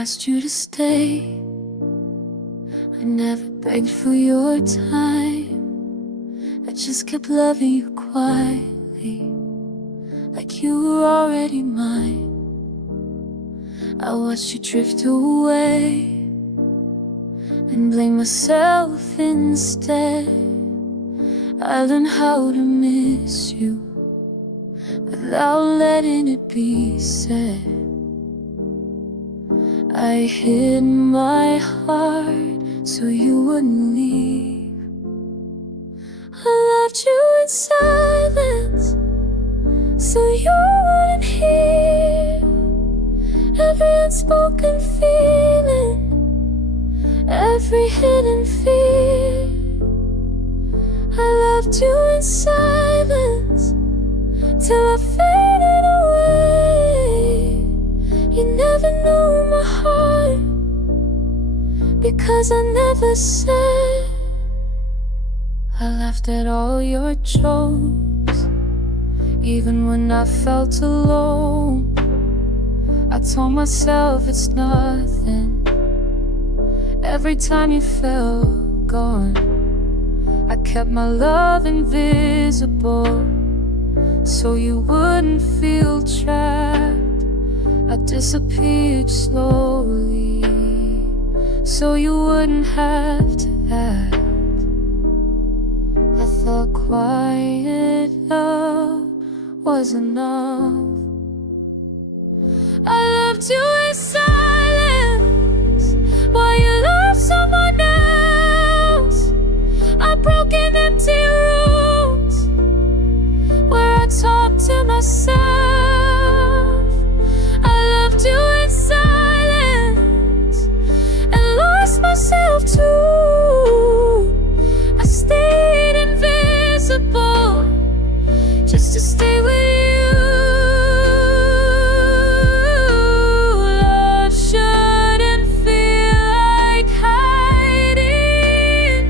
asked you to stay. I never begged for your time. I just kept loving you quietly, like you were already mine. I watched you drift away and blame myself instead. I learned how to miss you without letting it be said. I hid my heart so you wouldn't leave. I loved you in silence so you wouldn't hear every unspoken feeling, every hidden fear. I loved you in silence till I faded away. You never knew my heart because I never said. I laughed at all your jokes, even when I felt alone. I told myself it's nothing every time you felt gone. I kept my love invisible so you wouldn't feel trapped. I disappeared slowly so you wouldn't have to act. I thought quiet love was enough. I loved you in silence while you loved someone else. I broke in empty rooms where I talked to myself. I loved you in silence and lost myself too. I stayed invisible just to stay with you. Love shouldn't feel like hiding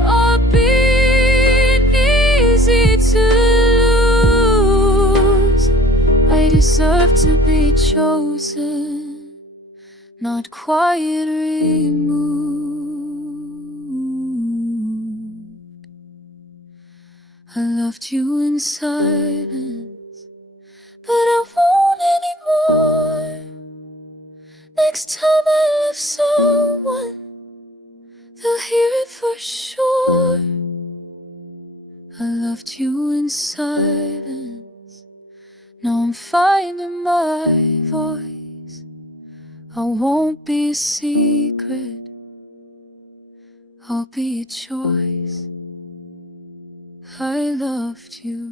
or being easy to lose. I deserve to be chosen, not quiet removed. I loved you in silence, but I won't anymore. Next time I love someone, they'll hear it for sure. I loved you in silence, now I'm finding my voice. I won't be a secret, I'll be a choice. I loved you.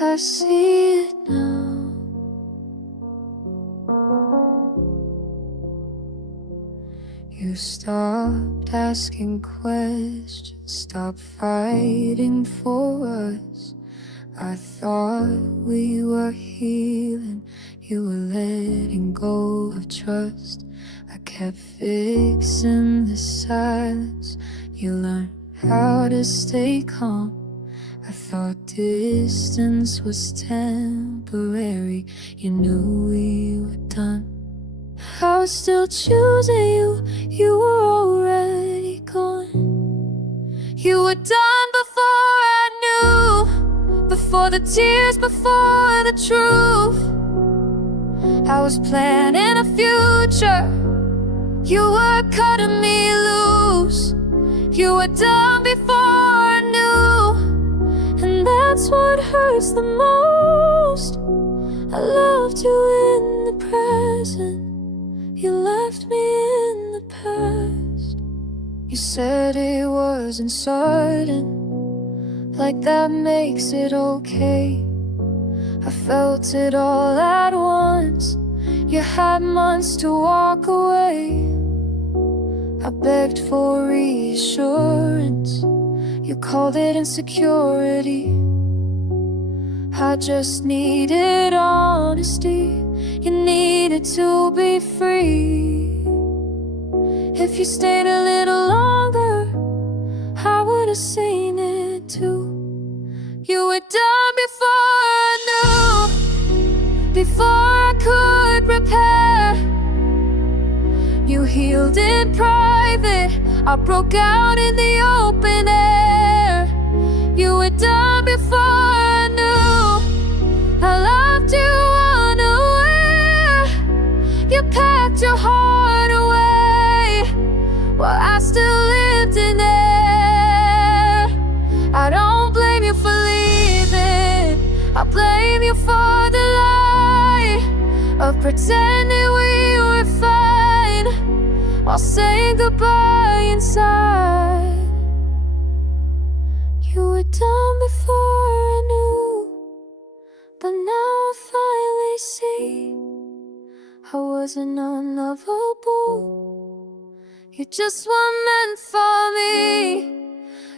I see it now. You stopped asking questions, stopped fighting for us. I thought we were healing, you were letting go of trust. I kept fixing the silence, you learned how to stay calm. I thought distance was temporary, you knew we were done. I was still choosing you, you were already gone. You were done before I knew, before the tears, before the truth. I was planning a future, you were cutting me loose. You were done before I knew, and that's what hurts the most. I loved you in the present, you left me in the past. You said it wasn't certain, like that makes it okay. I felt it all at once, you had months to walk away. I begged for reassurance, you called it insecurity. I just needed honesty, you needed to be free. If you stayed a little longer, seen it too. You were done before I knew, before I could prepare. You healed in private, I broke out in the open air. You were done before I knew I loved you unaware. You packed your heart away while I still lived in there. I don't blame you for leaving, I blame you for the lie of pretending we were fine while saying goodbye inside. You were done before I knew, but now I finally see I wasn't unlovable. You just weren't meant for me.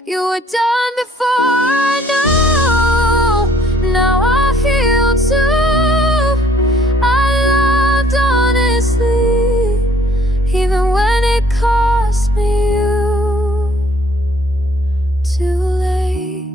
You were done before I knew. Now I feel too. I loved honestly, even when it cost me you. Too late.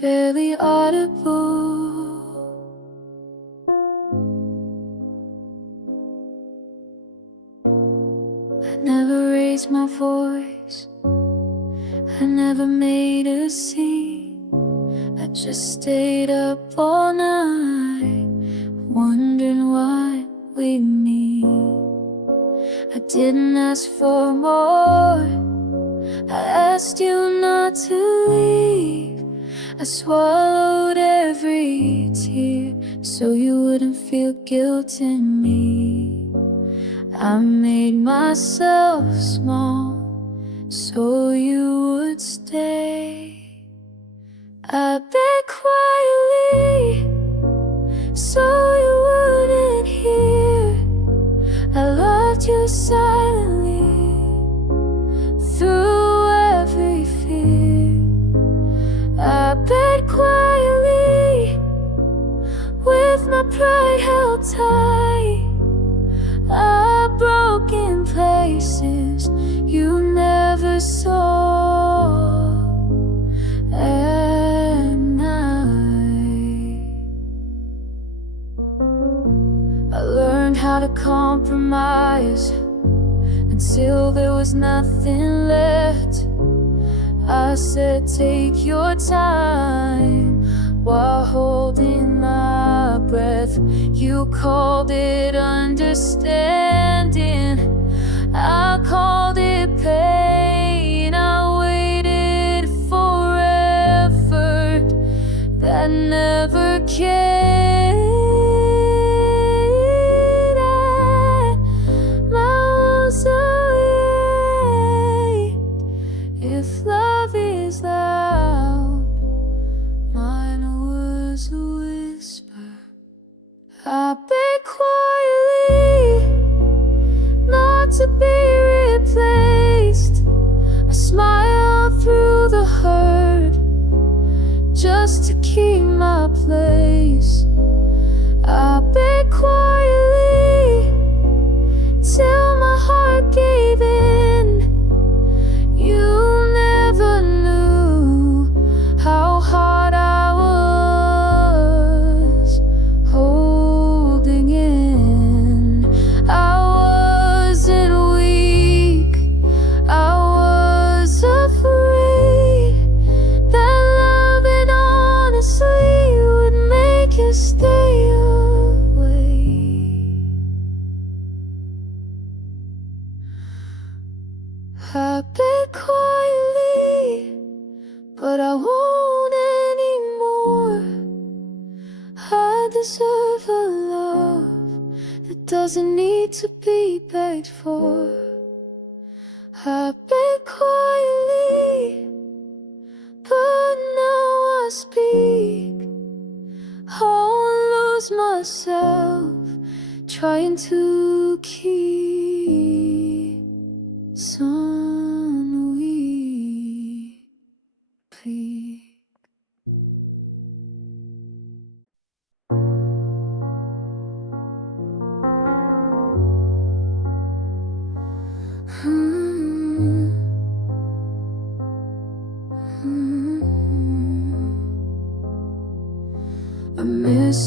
Barely audible. I never raised my voice, I never made a scene. I just stayed up all night, wondering what we meet. I didn't ask for more, I asked you not to leave. I swallowed every tear so you wouldn't feel guilt in me. I made myself small so you would stay. I begged quietly so you wouldn't hear. I loved you silently through every fear. I begged quietly with my pride held tight. I broke in places you never saw at night. I learned how to compromise until there was nothing left. I said take your time while holding my breath. You called it understanding, I called it pain. I waited for effort that never came. My walls away. If love is loud, mine was a whisper. I begged quietly not to be replaced. I smiled through the hurt just to keep my place. I begged quietly till my heart gave in. You never knew how hard I was holding in. I wasn't weak, I was afraid that loving honestly would make you stay away. I begged quietly, but I won't anymore. I deserve a love that doesn't need to be begged for. I begged quietly, but now I speak. I'll lose myself trying to keep some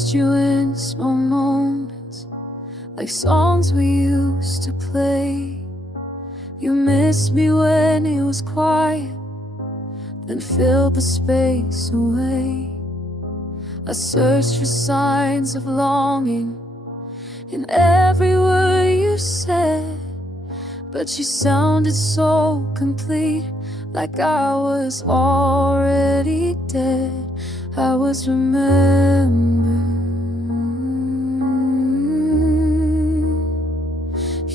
missed you in small moments, like songs we used to play. You missed me when it was quiet, then filled the space away. I searched for signs of longing in every word you said, but you sounded so complete, like I was already dead. I was remembered.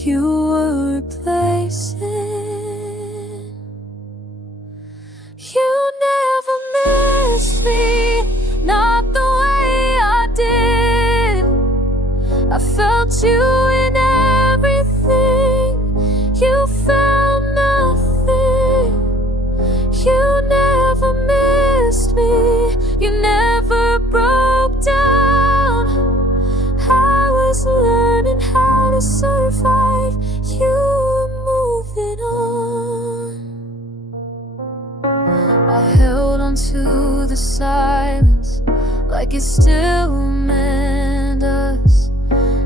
You were replacing. You never missed me, not the way I did. I felt you in everything. You felt nothing. You never missed me. You never broke down. I was learning how to survive. You were moving on. I held on to the silence like it still meant us.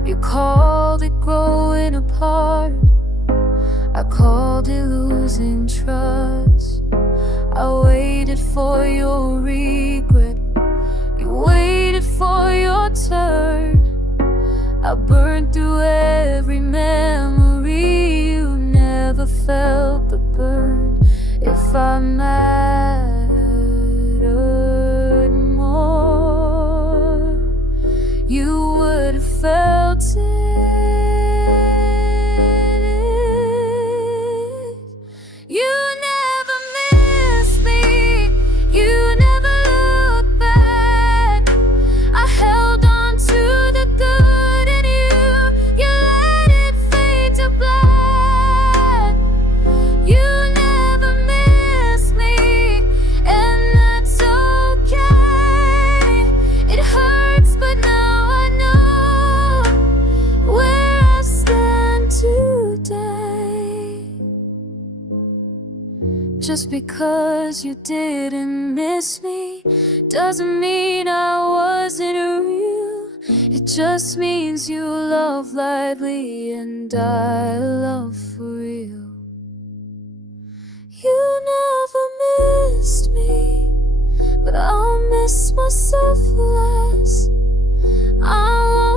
You called it growing apart, I called it losing trust. I waited for your regret, you waited for your turn. I burned through every memory, you never felt the burn. If I mattered more, you would have felt it. You never missed me, you never looked back. I held on to the good in you, you let it fade to black. You never missed me, and that's okay. It hurts, but now I know where I stand today. Just because you didn't miss me doesn't mean I wasn't real. It just means you love lightly and I love for real. You never missed me, but I'll miss myself less. I won't